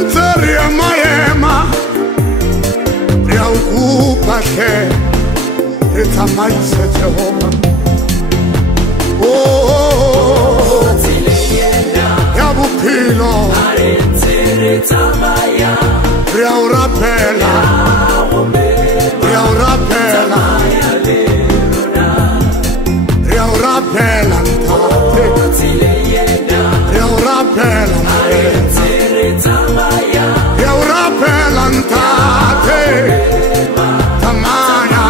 rinseria maema Preocupa che Ritamaise Jehova Oh Yabuphilo Preaurapela Preaurapela Preaurapela Ntate Preaurapela Preaurapela Ntate Tamaya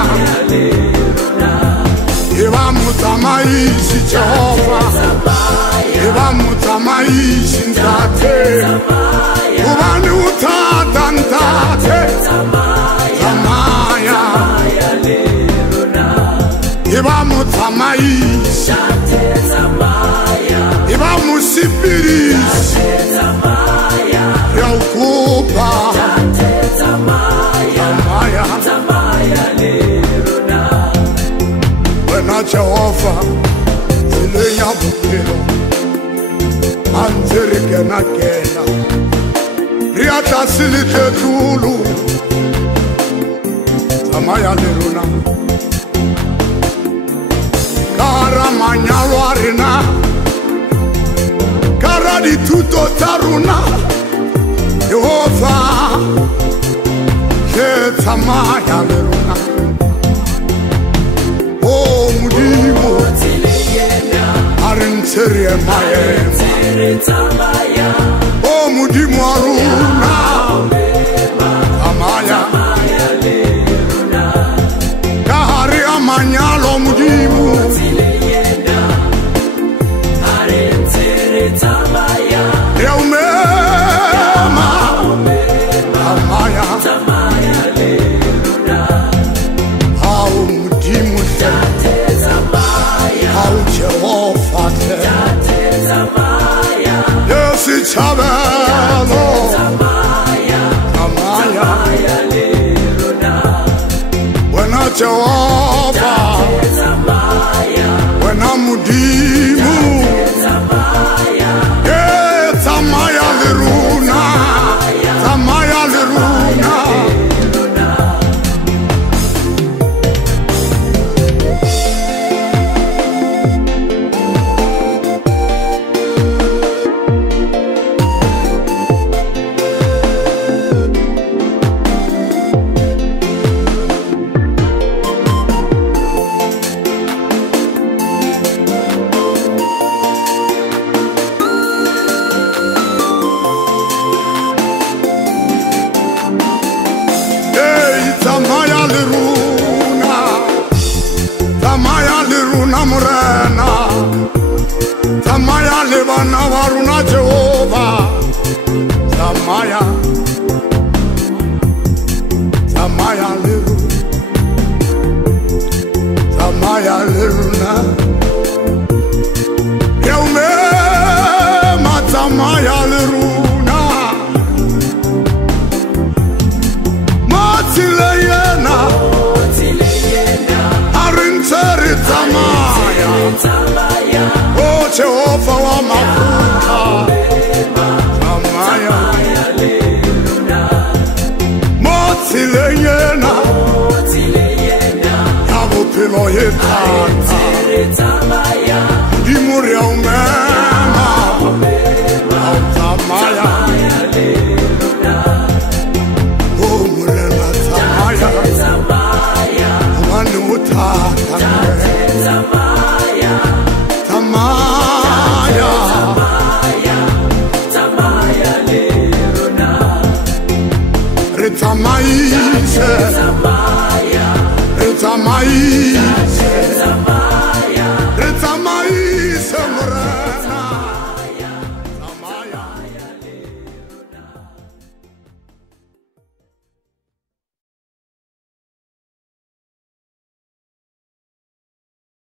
Ivamutamaishi Jehova Ivamutamaishi Ntate Ubani utata Ntate Tamaya Ivamutamaishi Ivamusipirishi Preocupa Wena Jehova Zilenya buphilo Anzirike nakena Riata silite tulu Tamaya leruna Kara manyalo arena Kara di tutto taruna Jehova Che tamaya leruna Oh mudimu Arinserie maema Oh mudimu aruna Tamaya Kahari amanyalo mudimu Yaumema Tamaya How mudimu How Jehova Yes it's Havelo Tamaya When I Jehova When I'm mudimu Tamaya leruna Tamaya leruna Murena Tamaya levana varuna Jehova Tamaya Tamaya leru Tamaya leruna Yaume Matamaya leruna Matileyena Arinseri Tamaya Oh Jehova wa mafuta Tamaya Motileyena Yabuphilo yetata Dimuri yaumema Tamaya Oh murena Tamaya Ubani utata Tamaya Ritamaise